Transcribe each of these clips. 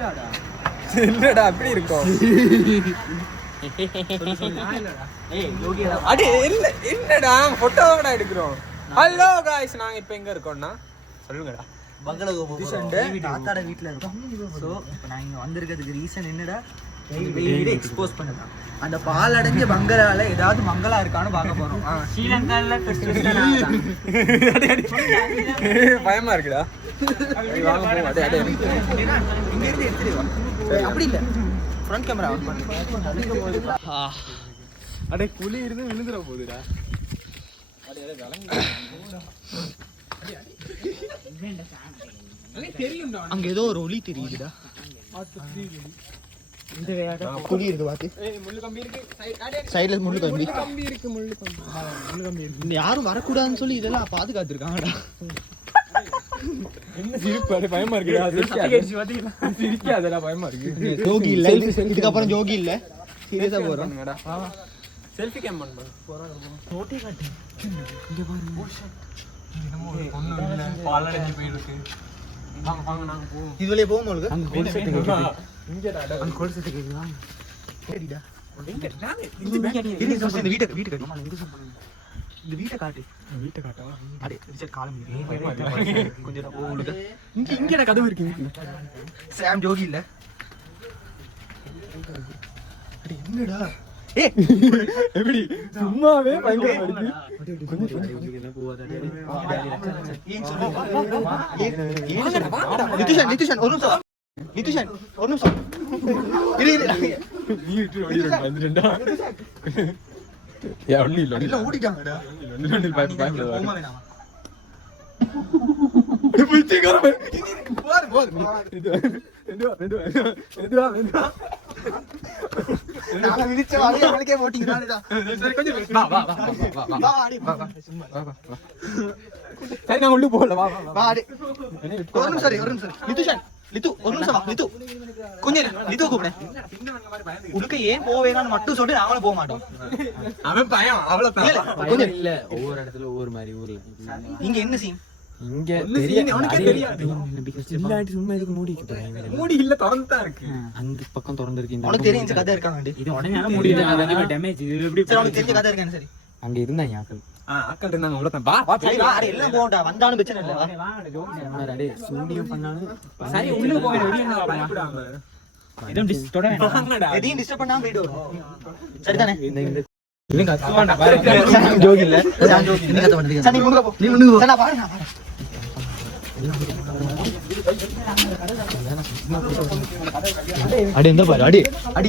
இல்லடா அப்படி இருக்கும். அடி இல்ல என்னடா போட்டோட எடுக்கிறோம். ஹலோ गाइस நாங்க இப்போ எங்க இருக்கோம்னா சொல்லுங்கடா. தாத்தாட வீட்ல இருக்கோம். சோ இப்போ நான் இங்க வந்திருக்கிறதுக்கு ரீசன் என்னடா, வீடியோ எக்ஸ்போஸ் பண்ணலாம். அந்த பால் அடைஞ்ச பங்களால ஏதாவது மங்களா இருக்கான்னு பார்க்க போறோம். ஸ்ரீலங்கால பயமா இருக்குடா. வாங்க போ. அடே அடே இங்க இருந்து எடுத்துட்டு வா. அப்படி இல்ல ஃப்ரண்ட் கேமரா ஆன் பண்ணு. அடே புலி இருந்து விழுந்துற போகுதுடா. அடே அடே விளங்கு. அங்க ஏதோ ஒரு ஒளி தெரியுதுடா. இந்த வேடா புலி இருக்கு பாத்து. ஏய் முள்ளு கம்பி இருக்கு. சைடுல முள்ளு கம்பி இருக்கு. முள்ளு கம்பி இருக்கு. யாரும் வரக்கூடாதுன்னு சொல்லி இதெல்லாம் பாதுகாத்துருக்காங்கடா. என்ன சிரிப்பு? அடே பயமா இருக்குடா. சிரிக்காதடா பயமா இருக்கு. ஜோகி இல்ல இதுக்கு அப்புறம் ஜோகி இல்ல. சீரியஸா போறோம்டா. செல்ஃபி கேம் பண்ணு. ஓட்டி காட்டு. இங்க பாருங்க. என்னமோ ஒண்ணு இல்ல. பால் அடைஞ்சு போயிருக்கு. வாங்க வாங்க நாங்க போவோம். இது வழியா போவோம் உங்களுக்கு. அங்க கோல் செட் கேக்குது. இங்கடா டா. அங்க கோல் செட் கேக்குது. வாங்க. சரிடா. இந்த வீட்டை காட்டு. இந்த வீட்டை காட்டு. வீட்டை காட்டவா? அடே ரிசல்ட் காலம் கொஞ்சம் உங்களுக்கு இங்கடா கதவு இருக்கு. சாம் ஜோகி இல்ல. அடே என்னடா ஏய் எப்படி சும்மாவே பயங்கரமா இருக்கு. நிதிஷன் ஒரு நிமிஷம். நிதிஷன் ஒரு நிமிஷம். இரு நீ விட்டு ஓடி வந்துடா. யா ஒண்ணு இல்ல. எல்லாம் ஓடிட்டாங்கடா. ஒண்ணு பயப்படாத. போமா வேணாமா. பிச்சைக்காரன் போடு. மெதுவா. நான் விரிச்ச வாடி அவளுக்கே ஓட்டிங்கடா. சரி கொஞ்சம் வா. சரி நான் உள்ள போல. வா. வாடி. ஒரு நிமிஷம். நிதிஷன் லிது ஒரு நிமிஷம் வா. லிது கொஞ்சம் லிது கூப்பிடு. உனக்கு ஏன் போவேனான்னு மட்டும் சொல்லி நாங்களும் போக மாட்டோம். அவன் பயம் அவ்வளவு இல்ல. ஒவ்வொரு இடத்துல ஒவ்வொரு மாதிரி ஊர்ல. இங்க என்ன சீன்? இங்க உனக்கே தெரியாது. இல்லாட்டி சும்மா இதுக்கு மூடி இல்ல திறந்துதான் இருக்கு. அந்த பக்கம் திறந்து இருக்கு. உனக்கு தெரியும் இந்த கதை இருக்காங்க. இது உடனே மூடி டேமேஜ். இது எப்படி சரி உனக்கு தெரிஞ்ச கதை இருக்கானே. சரி அங்க இருந்தாங்க ஆக்கள். ஆக்கள் இருந்தாங்க. உள்ள வா. சரி வா. அட எல்லாம் போடா. வந்தாலும் பிரச்சனை இல்ல. அடே சூண்டியம் பண்ணாலும் சரி உள்ள போக வெளிய வந்து பயப்படாம. எதுவும் டிஸ்டர்ப் பண்ணாத. எதையும் டிஸ்டர்ப் பண்ணாம போய்டு வரும். சரிதானே? இந்த நீங்க அத்துவாண்டா பாரு. ஜோகி இல்ல. சாம் ஜோகி. நீங்க கத்த பண்ணுங்க. சரி நீ முன்னுக்கு போ. நீ முன்னுக்கு போ. நான் பாரு. அடே இந்த பாரு. அடே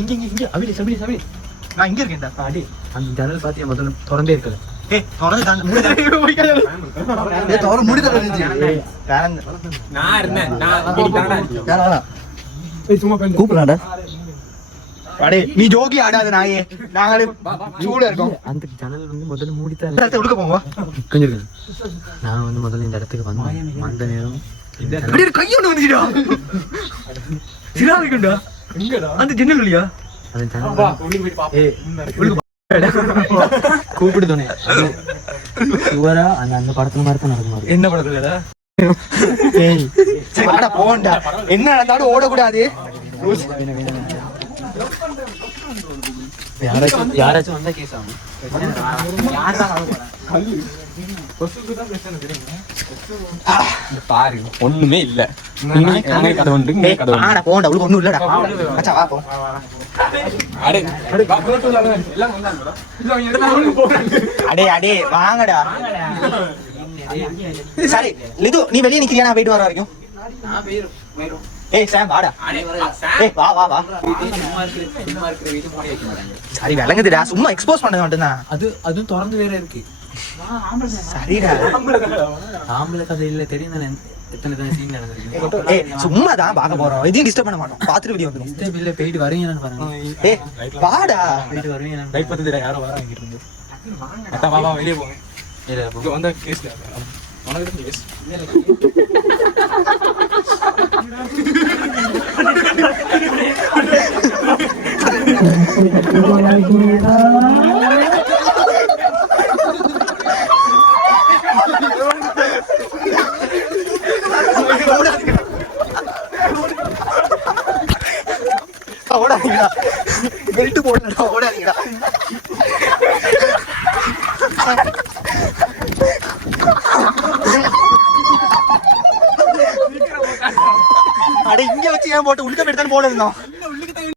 இங்க அபிலி. நான் இங்க இருக்கேன்டா. அடே அந்த ஜன்னல் பாத்தியா முதல்ல திறந்தே இருக்குது. ஏய் தொறந்து தான் மூடி தான். ஏய் தொற மூடி தான் இருந்துச்சு. நான் இருந்தேன். நான் கிட்டாடா. யாரா? ஏய் சும்மா பண்ணு. கூப்பிடுறாடா. அடே நீ ஜோகி ஆடாத நாயே. நாங்களே சூடா இருக்கோம். அந்த ஜன்னல் வந்து முதல்ல மூடித்தான் இடத்தை உடுக்க போவா. கொஞ்சம் இருக்கு. நான் வந்து முதல்ல இந்த இடத்துக்கு வந்தேன். வந்த நேரம் அடே கையோட வந்துடா. சிரா இருக்கடா. எங்கடா? அந்த ஜன்னல் வழியா? அந்த ஜன்னல் வா உள்ள போய் பாப்போம். ஏய் கூப்பிடுதோனே சுவரா அந்த படத்துல மாதிரி தான் நடக்குமா? என்ன படத்துலடா? ஏய் சரி வாடா போண்டா. என்ன நடந்தாலும் ஓடக்கூடாது. யாராச்சும் வந்தா கேஸ் ஆகும். பாரு ஒண்ணுமே இல்ல. கதை உண்டு. போண்டா உள்ள ஒண்ணும் இல்லடா. அச்சா வா போ. அடே வாங்கடா. சரி லிது நீ வெளியே நிக்கிறியா? நான் போயிட்டு வர வரைக்கும். ஏய் சாம் வாடா. ஏய் வா. சரி விளங்குதுடா. சும்மா எக்ஸ்போஸ் பண்ணது மட்டும்தான். அதுவும் திறந்து வேற இருக்கு. சரிடா. ஆம்பளை கதை இல்ல தெரியும் தானே எத்தனை சீன் நடந்திருக்கு. ஏய் சும்மா தான் பார்க்க போறோம். எதையும் டிஸ்டர்ப் பண்ண மாட்டோம். பாத்துட்டு வெளியே வந்துடும். இல்ல போயிட்டு வரீங்கன்னு பாருங்க. ஏய் வாடா. போயிட்டு வருவீங்க. லைட் பத்துடா. யாரோ வர இங்க இருந்து. அத்தா வா வெளிய போங்க. இல்ல இங்க வந்தா கேஸ் உனக்கு கேஸ். ஓடாதீங்கடா பெல்ட் போடலடா ஓடாதீங்கடா அட இங்க வச்சு ஏன் போட்டு உள்ள போய் எடுத்தாலும் போட இருந்தோம்